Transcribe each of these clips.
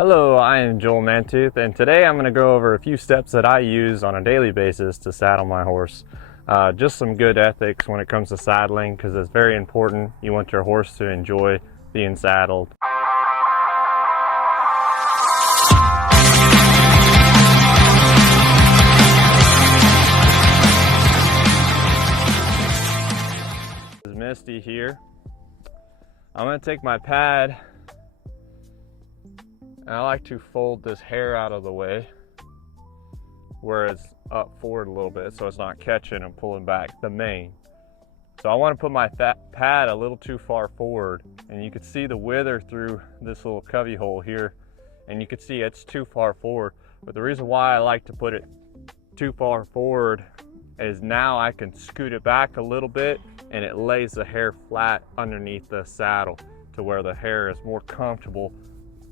Hello, I am Joel Mantooth, and today I'm going to go over a few steps that I use on a daily basis to saddle my horse. Just some good ethics when it comes to saddling, because it's very important. You want your horse to enjoy being saddled. It's misty here. I'm going to take my pad, and I like to fold this hair out of the way where it's up forward a little bit so it's not catching and pulling back the mane. So I want to put my pad a little too far forward, and you can see the wither through this little cubby hole here, and you can see it's too far forward. But the reason why I like to put it too far forward is now I can scoot it back a little bit and it lays the hair flat underneath the saddle to where the hair is more comfortable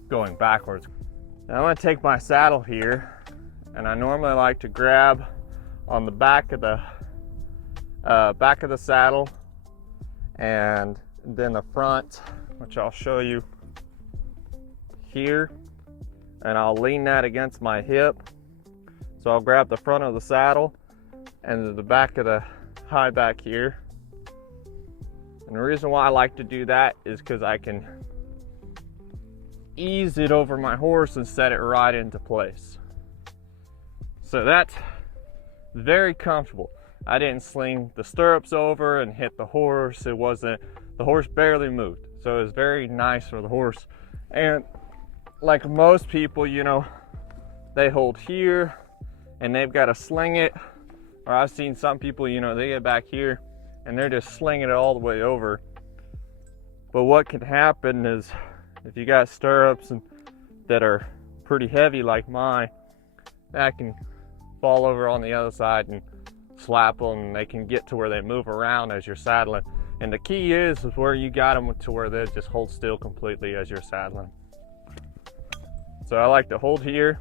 going backwards. Now I'm going to take my saddle here, and I normally like to grab on the back of the saddle and then the front, which I'll show you here, and I'll lean that against my hip. So I'll grab the front of the saddle and the back of the high back here. And the reason why I like to do that is because I can ease it over my horse and set it right into place. So that's very comfortable. I didn't sling the stirrups over and hit the horse. The horse barely moved. So it was very nice for the horse. And like most people, you know, they hold here and they've got to sling it. Or I've seen some people, you know, they get back here and they're just slinging it all the way over. But what can happen is, if you got stirrups that are pretty heavy like mine, that can fall over on the other side and slap them, and they can get to where they move around as you're saddling. And the key is where you got them to where they just hold still completely as you're saddling. So I like to hold here.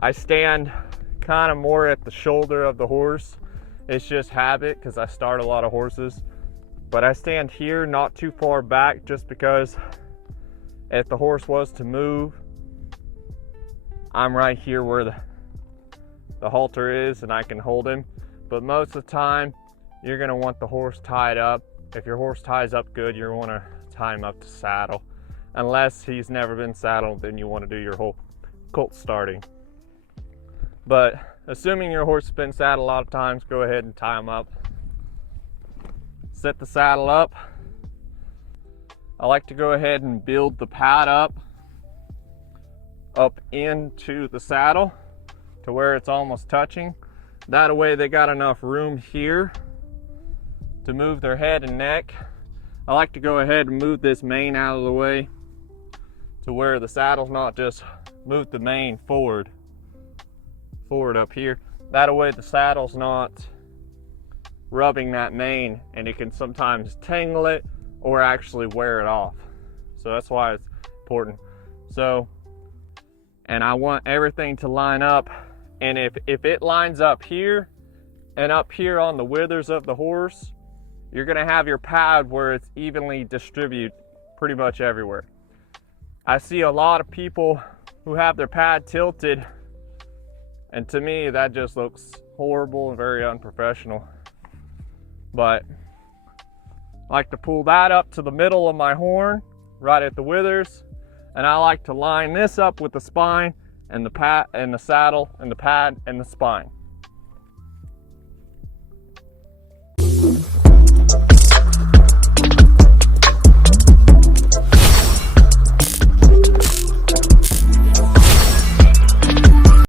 I stand kind of more at the shoulder of the horse. It's just habit because I start a lot of horses. But I stand here, not too far back, just because if the horse was to move, I'm right here where the halter is and I can hold him. But most of the time, you're gonna want the horse tied up. If your horse ties up good, you wanna tie him up to saddle. Unless he's never been saddled, then you wanna do your whole colt starting. But assuming your horse has been saddled a lot of times, go ahead and tie him up. Set the saddle up. I like to go ahead and build the pad up into the saddle to where it's almost touching. That way they got enough room here to move their head and neck. I like to go ahead and move this mane out of the way to where the saddle's not just move the mane forward up here. That way the saddle's not rubbing that mane, and it can sometimes tangle it or actually wear it off. So that's why it's important. So, and I want everything to line up, and if it lines up here and up here on the withers of the horse, you're gonna have your pad where it's evenly distributed pretty much everywhere. I see a lot of people who have their pad tilted, and to me that just looks horrible and very unprofessional. But I like to pull that up to the middle of my horn, right at the withers, and I like to line this up with the spine and the pad and the saddle and the pad and the spine.